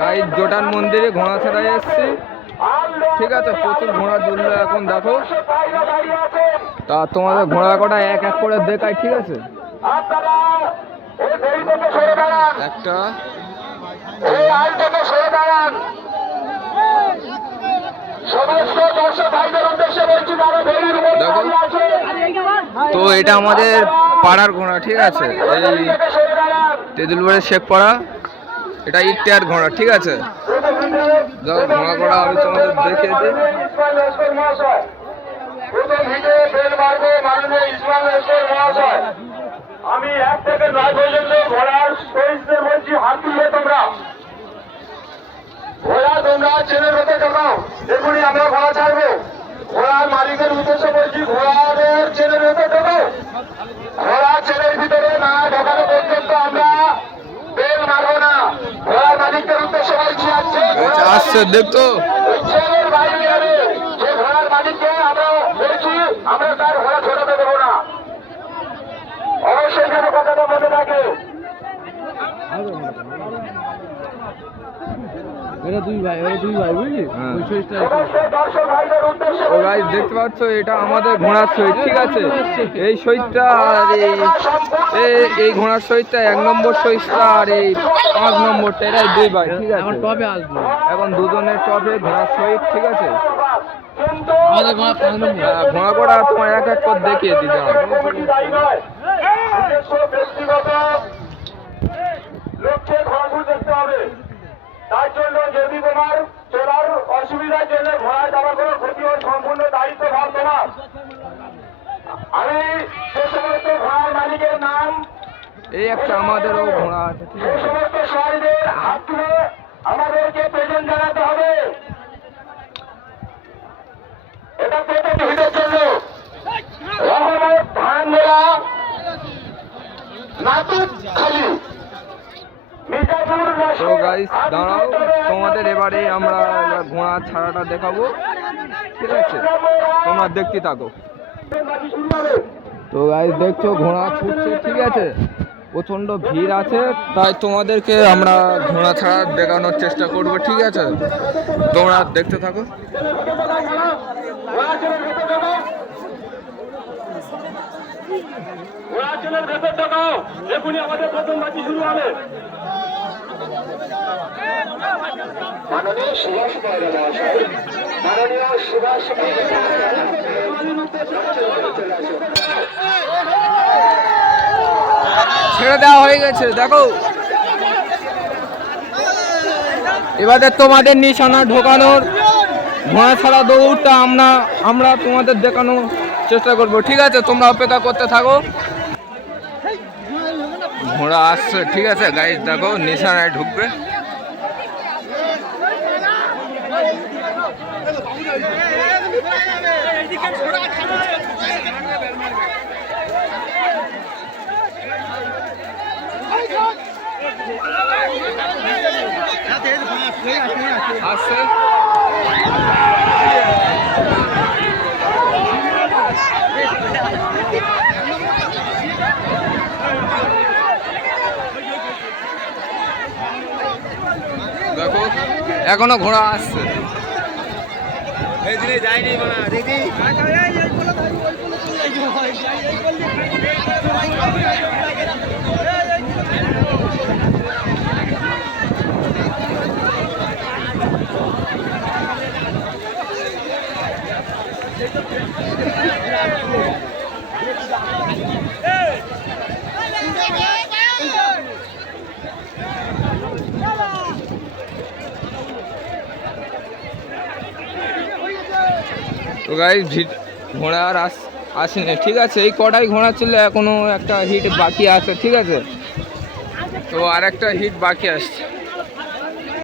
Guys জোটান মন্দিরে ঘোড়া ছাড়াই এসছি, ঠিক আছে। প্রচুর ঘোড়া দুললো এখন দেখো। তা তোমাদের ঘোড়া কটা এক এক করে দেখাই, ঠিক আছে। একটা দেখো, তো এটা আমাদের পাড়ার ঘোড়া, ঠিক আছে। এই তেঁতুলপুরের শেখপাড়া, এটা ইট্টার ঘোড়া, ঠিক আছে। ঘোড়া ঘোড়া আমি তোমাদের দেখিয়ে দিই। আমি 1 থেকে 9 পর্যন্ত ঘোড়ার শহীদদের বলছি, হাত তুলবে তোমরা। ঘোড়া তোমরা চেনের ভেতরে ঢোকাও, এখনই আমরা ঘোড়া ছাড়বো। ঘোড়ার মালিকের উদ্দেশ্যে বলছি, ঘোড়াদের চেনের ভেতরে ঢোকাও। ঘোড়া চেনের ভিতরে না ঢোকানো পর্যন্ত আমরা বেল মারবো না। ঘোড়ার মালিকের উদ্দেশ্যে বলছি, আসছে দেখতো চেনের বাইরে যে ঘোড়ার মালিককে আমরা বলছি, আমরা তার ঘোড়া ছোটাতে দেবো না। অবশ্যই যেন কথাটা মনে থাকে। ও গাইস দেখতে পাচ্ছ, এটা আমাদের ঘোড়ার শহীদ, ঠিক আছে। এই শহীদটা আর এই ঘোড়ার শহীদটা 1 নম্বর শহীদটা আর এই 5 নম্বরটা, এটাই 2 ভাই, ঠিক আছে। এখন দুজনের টপে ঘোড়ার শহীদ, ঠিক আছে। ঘোড়া ঘোড়া তোমার এক এক করে দেখিয়ে দিতে হবে। লক্ষ্যে ঘোড়াগুলো দেখতে হবে। তার জন্য যদি তোমার চলার অসুবিধার জন্য ঘোড়ায় যাওয়ার কোনো ক্ষতি হয়, সম্পূর্ণ দায়িত্ব ভাব তোমার। আমি সে সমস্ত ঘোড়ার মালিকের নাম, এই একটা আমাদেরও ঘোড়া আছে, ঠিক আছে। সমস্ত সহায়ীদের হাত তুলে আমাদেরকে প্রেজেন্ট জানাতে হবে। এটা ভিড়ের জন্য রহমত ধানমেলা নাটক খালি। তো গাইস দাঁড়াও, তোমাদের এবারে আমরা ঘোড়া ছাড়াটা দেখাবো, ঠিক আছে। তোমরা দেখতে থাকো। তো গাইস দেখছো ঘোড়া ছুটছে, ঠিক আছে। প্রচন্ড ভিড় আছে, তাই তোমাদেরকে আমরা ঘোড়া ছাড়া দেখানোর চেষ্টা করব, ঠিক আছে। তোমরা দেখতে থাকো। এখনই আমাদের প্রথম বাকি শুরু হবে। মাননীয় সুভাষ পায়রা মহাশয়, মাননীয় সুভাষ ছেড়ে দেওয়া হয়ে গেছে, দেখো। এবারে তোমাদের নিশানা ঢোকানোর ঘোড়া ছাড়া দৌড়টা আমরা তোমাদের দেখানোর চেষ্টা করব, ঠিক আছে। তোমরা অপেক্ষা করতে থাকো। ঘোড়া আসছে, ঠিক আছে গাইস, দেখো নিশানায় ঢুকবে। আসছে দেখো, এখনো ঘোড়া আসছে। যায়নি দেখি। তো গাইস ঘোড়া আর আসেনি, ঠিক আছে। এই কটাই ঘোড়া ছিল, এখনো একটা হিট বাকি আছে, ঠিক আছে। তো আর একটা হিট বাকি আসছে।